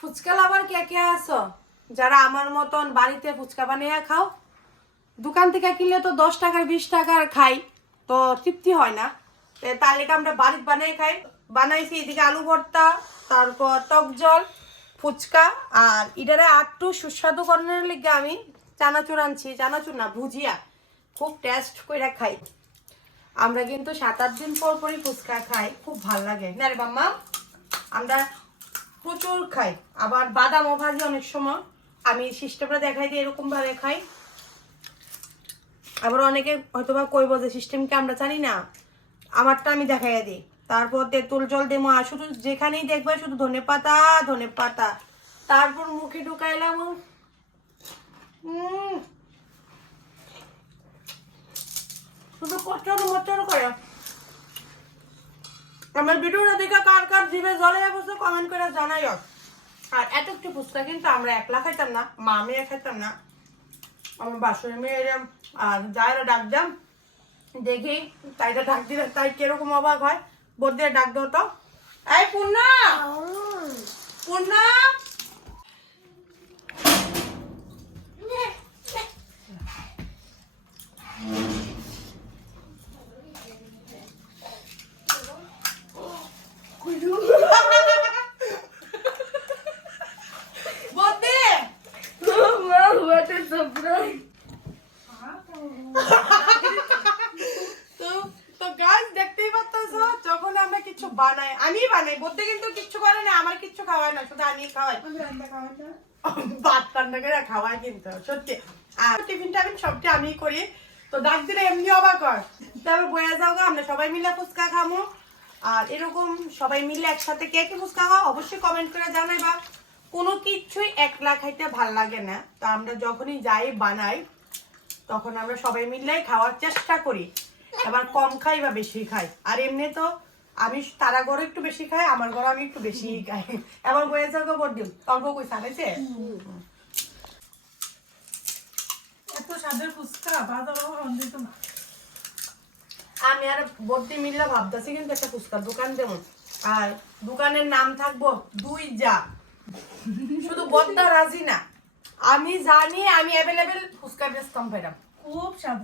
ফুচকা লাভার কে কে আছো? যারা আমার মতন বাড়িতে ফুচকা বানিয়ে খাও, দোকান থেকে কিনলে তো দশ টাকার, বিশ টাকার খাই, তো তৃপ্তি হয় না। তো তার লেগে আমরা বাড়িতে বানিয়ে খাই। বানাইছি এদিকে আলু ভর্তা, তারপর টক জল, ফুচকা, আর ইডারে আটটু সুস্বাদু করানোর লেগে আমি চানাচুর আনছি। চানাচুর না, ভুজিয়া। খুব টেস্ট করে খাই। আমরা কিন্তু সাত আট দিন পর পরই ফুচকা খাই। খুব ভালো লাগে। না রে বাম্মা, আমরা প্রচুর খাই। আবার বাদামও ভাজি অনেক সময়। আমি সিস্টেমটা দেখাই দিই এরকম ভাবে খাই। আবার অনেকে হয়তো বা কইব যে সিস্টেমকে আমরা জানি না। আমারটা আমি দেখাইয়া দিই। তারপর তেঁতুল জল দেবো আর শুধু যেখানেই দেখবে শুধু ধনে পাতা ধনে পাতা। তারপর মুখে ঢুকাইলাম শুধু কচর মচর করে। আমার ভিডিওটা দেখে কার কার জিভে জলে অবশ্য কমেন্ট করে জানাই আর এত একটু ফুচকা কিন্তু আমরা একলা খাইতাম না মা মেয়ে খাইতাম না। আমার বাসুর মেয়ে এরম আর যারা ডাক যাম দেখি তাইটা ডাক দিলে তাই কীরকম অবাক হয়। বোধ দিয়ে ডাক দাও তো। এই পূর্ণা! পূর্ণা! আমরা কিছু বানাই আমি বানাই বলতে কিন্তু কিচ্ছু করে না আমার কিচ্ছু খাওয়ায় না শুধু আমি খাওয়াই ভাত রান্না করে খাওয়াই কিন্তু সত্যি। আর টিফিন টাফিন সবটি আমি করি। তো ডাক দিলে এমনি অবাক হয়। তারপর বয়া যাও আমরা সবাই মিলে ফুচকা খামো। আর এরকম সবাই মিলে একসাথে কে কে ফুচকা খাও অবশ্যই কমেন্ট করে জানাইবা। কোনো কিছুই একলা খাইতে ভালো লাগে না। তো আমরা যখনই যাই বানাই তখন আমরা সবাই মিলেই খাওয়ার চেষ্টা করি। এবার কম খাই বা বেশি খাই। আর এমনি তো আমি তারা ঘরে একটু বেশি খাই আমার ঘরে আমি একটু বেশি খাই। এবার বয়ে যাব বড় দিন অল্প কই সারাইছে এত স্বাদের ফুচকা বাজার দিত না। আমি আর বর্তি মিল্লা ভাবতেছি কিন্তু একটা ফুচকার দোকান যেমন আর দোকানের নাম থাকব দুই যা। শুধু বদ্দা রাজি না। আমি জানি আমি অ্যাভেলেবেল ফুচকা বেশ কম পেলাম খুব স্বাদ।